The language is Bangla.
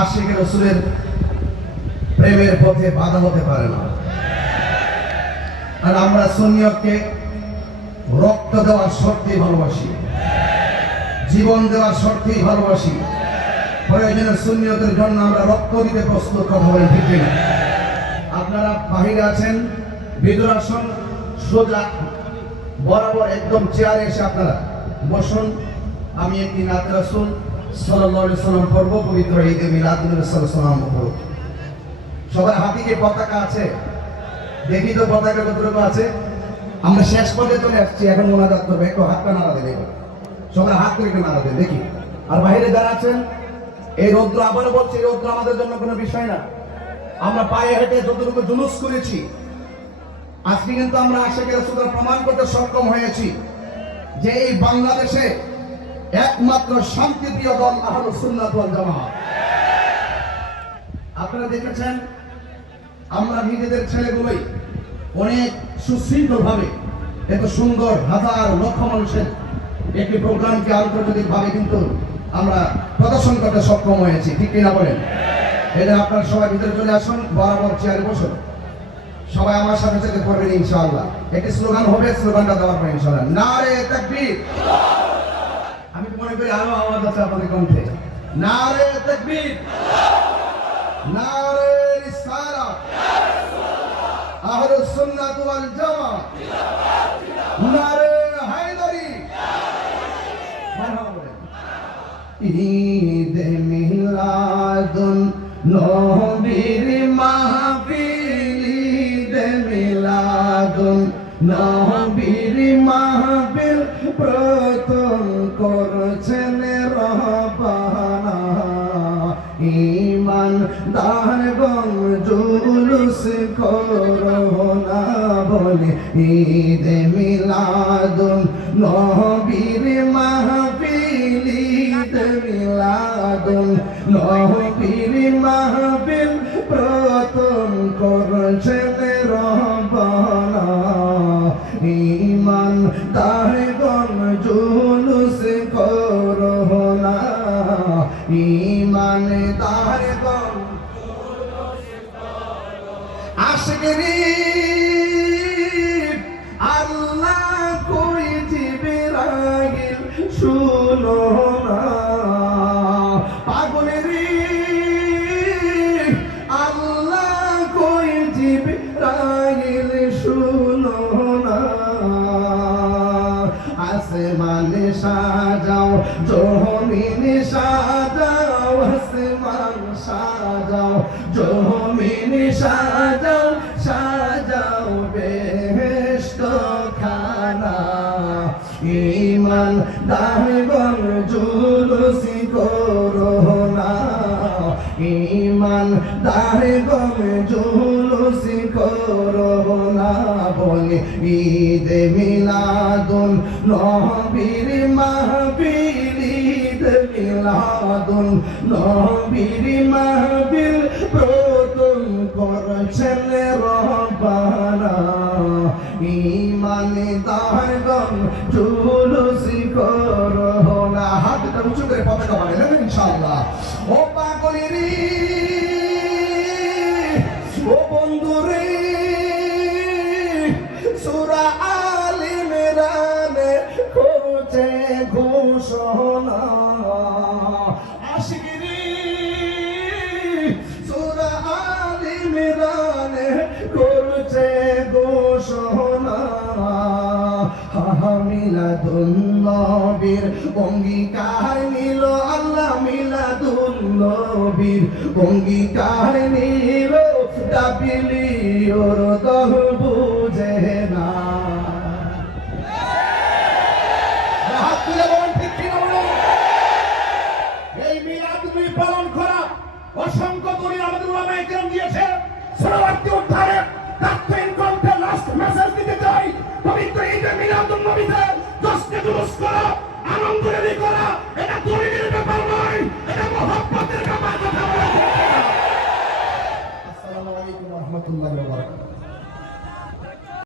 আশিক রাসূলের প্রেমের পথে বাধা হতে পারে না। আর আমরা সুন্নিয়তকে রক্ত দেওয়ার শর্তেই ভালোবাসি, জীবন দেওয়ার শর্তেই ভালোবাসি। প্রয়োজনে সুন্নিয়তের জন্য আমরা রক্ত দিতে প্রস্তুত, কথা বলেন ঠিক না? আপনারা বাহিরে আছেন, বিদুরাসন সোজা বরাবর একদম চেয়ারে এসে আপনারা বসুন। আমি একটি নাত রাসূল সাল্লাল্লাহু আলাইহি সাল্লাম পর্ব, পবিত্র ঈদে মিলাদুন নবী সাল্লাল্লাহু আলাইহি সাল্লাম পর্ব। সবার হাতে কি পতাকা আছে? দেখি তো পতাকা কতটুকু আছে। আমরা শেষ পর্যায়ে চলে আসছি, এখন মোনাজাত করবে, একটু হাতটা নাড়া দেবে, সবার হাত করে একটু নাড়া দেবে দেখি। আর বাইরে যারা আছেন, এই রৌদ্র, আবারও বলছি, এই রৌদ্র আমাদের জন্য কোনো বিষয় না। আমরা পায়ে হেঁটে যতটুকু জুলুস করেছি, আজকে কিন্তু আমরা আশিক রাসূলের প্রমাণ করতে সক্ষম হয়েছি যে এই বাংলাদেশে একমাত্র শান্তিপ্রিয় দল আহলুস সুন্নাত ওয়াল জামাত। আপনারা দেখেছেন, আমরা নিজেদের ছেলেগুলোই অনেক সুশৃঙ্খল ভাবে এত সুন্দর হাজার লক্ষ মানুষের একটি প্রোগ্রামকে আন্তর্জাতিক ভাবে কিন্তু আমরা প্রদর্শন করতে সক্ষম হয়েছি, ঠিক কিনা বলেন? এটা আপনারা সবাই ভিতরে চলে আসুন, বরাবর চেয়ারে বসুন। সবাই আমার সাথে সাথে করবেন ইনশাআল্লাহ। একটি স্লোগান হবে, স্লোগানটা দেওয়ার পর ইনশাআল্লাহ নারে তাকবীর। আমি তো মনে করি আরো আওয়াজ আছে আপনাদের কণ্ঠে। নারে তাকবীর, নারে রিসালাত, আহলুস সুন্নাত ওয়াল জামাত, নারে হায়দারি। ঈদ মিলাদুন নবীর মাহফিল, ঈদ মিলাদুন নবীর মাহফিল প্রথম করছেন রহবানা। ঈমান দারগণ জুলুস করোনা বলে, ঈদ মিলাদুন নবীর মাহফিল, ঈদ মিলাদুন নবীর মাহফিল প্রথম করছেন রহবানা। ঈমান দারগণ জুলুস করোনা, ঈমান দারগণ আশিকরি আল্লাহ কই জিবরাইল শুনো না, পাগলেরি আল্লাহ কই জিবরাইল শুনো না। আসমানে সাজাও, জমিন সাজাও, আসমান সাজাও, জমিন সাজাও, সাজাও বেহেশত খানা। ঈমান দারগণ জুলুস করোনা, ঈমান দারগণ জুলুস করোনা বলে, ঈদ মিলাদুন নবীর মাহফিল, ঈদ মিলাদুন নবীর মাহফিল প্রথম করছেন রহবানা। ঈমান দারগণ জুলুস করোনা। হাতটা উঁচু করে পতাকা বানালেন ইনশাআল্লাহ। ও পাগলেরি, ও বন্ধুরে, সূরা আল ইমরানে করছে ঘোষণা। আশিকরি সূরা আল ইমরানে করছে ঘোষণা। মিলাদুন নবীর অঙ্গীকার নিল আল্লাহ, মিলাদুন নবীর অঙ্গীকার নিল, দাবিলি ওর দল বুঝে না। হাত তুলে